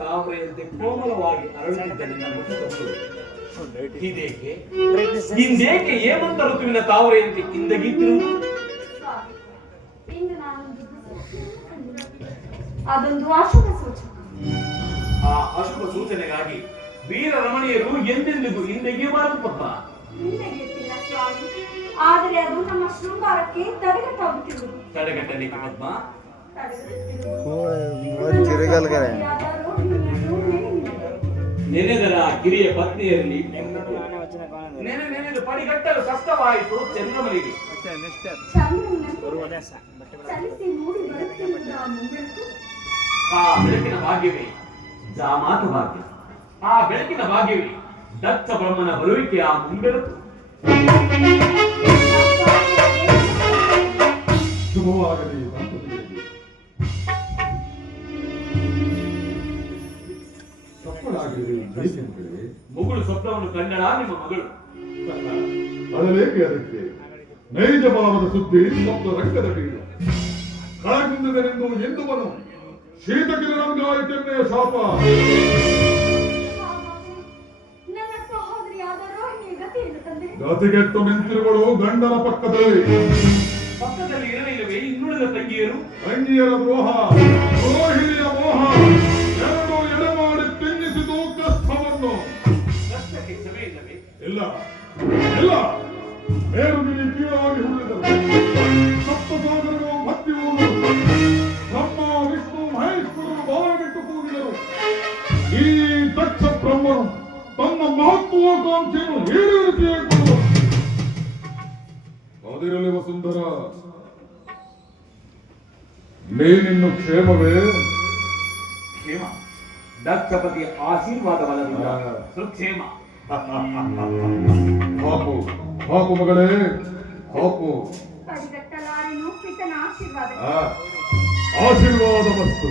ತಾವರೆಯಂತೆ ಕೋಮಲವಾಗಿ ಅರಳುತ್ತಿದ್ದ ನಿನ್ನ ಮುಖತೊಂದು ಇದೇಕೆ ಹಿಂದೇಕೆ ಹೇಮಂತ ಋತುವಿನ ತಾವರೆಯಂತೆ ನಾನೊಂದು ಅದೊಂದು ಅಶುಭ ಸೂಚನೆ ಆ ಅಶುಭ ಸೂಚನೆಗಾಗಿ ವೀರ ರಮಣೀಯರು ಎಂದೆಂದಿಗೂ ಹಿಂದೆಗೆ ಬಾರದಪ್ಪ ಹಿಂದೆಗೆತ್ತಿಲ್ಲ ಆದರೆ ಅದು ನಮ್ಮ ಶೃಂಗಾರಕ್ಕೆ ತಡೆಗಟ್ಟಾಗುತ್ತಿರುವುದು ತಡೆಗಟ್ಟಲಿ ಪದ್ಮ. ನೆನೆದರ ಕಿರಿಯ ಪತ್ನಿಯಲ್ಲಿ. ನೆನೆ ನೆನೆದು ಪಡಿಗಟ್ಟಲು ಕಷ್ಟವಾಯಿತು ಚಂದ್ರಮನಿಗೆ. ಆ ಬೆಳಕಿನ ಭಾಗ್ಯವೇ. ಜಾಮಾತು ಭಾಗ್ಯ. ಆ ಬೆಳಕಿನ ಭಾಗ್ಯವೇ ದತ್ತ ಬ್ರಹ್ಮನ ಬರುವಿಕೆ ಆ ಮುಂಬೆಳಕು ಶುಭವಾಗಲಿ ಮಗಳು ಸ್ವಪ್ನವನ್ನು ಕಂಡಳ ನಿಮ್ಮ ಮಗಳು. ಅದಲೇಕೆ ಅದಕ್ಕೆ? ನೈಜ ಭಾವದ ಸುದ್ದಿ ಸ್ವಪ್ನ ರಂಗದ ಬೀಡು ಕಳಗುಂದದನೆಂದು ಎಂದುವನು ಶೀತಕಿನ ನಮ್ಗಾಯಿತೆನ್ನೆಯ ಶಾಪ. ಗತಿಗೆಟ್ಟು ನಿಂತಿರುವಳು ಗಂಡನ ಪಕ್ಕದಲ್ಲಿ. ಪಕ್ಕದಲ್ಲಿ ಇರಲಿಲ್ಲವೇ? ಇನ್ನುಳಿದ ತಂಗಿಯರು? ತಂಗಿಯರ ದ್ರೋಹ ರೋಹಿಣಿಯ ಮೋಹ. ಮಹತ್ವಾಕಾಂಕ್ಷೆಯನ್ನು ಈಡೇರಿಸಿಕೊಂಡು ಅದಿರಲಿ ವಸುಂಧರ. ನೀನಿನ್ನು ಕ್ಷೇಮವೇ? ಕ್ಷೇಮ. ದಕ್ಷಪತಿಯ ಆಶೀರ್ವಾದ ಬಲದಿಂದ ಆ. ಸುಕ್ಷೇಮ. ಹಾಕು ಹಾಕು ಮಗಳೇ ಹಾಕು ಆಶೀರ್ವಾದ ವಸ್ತು.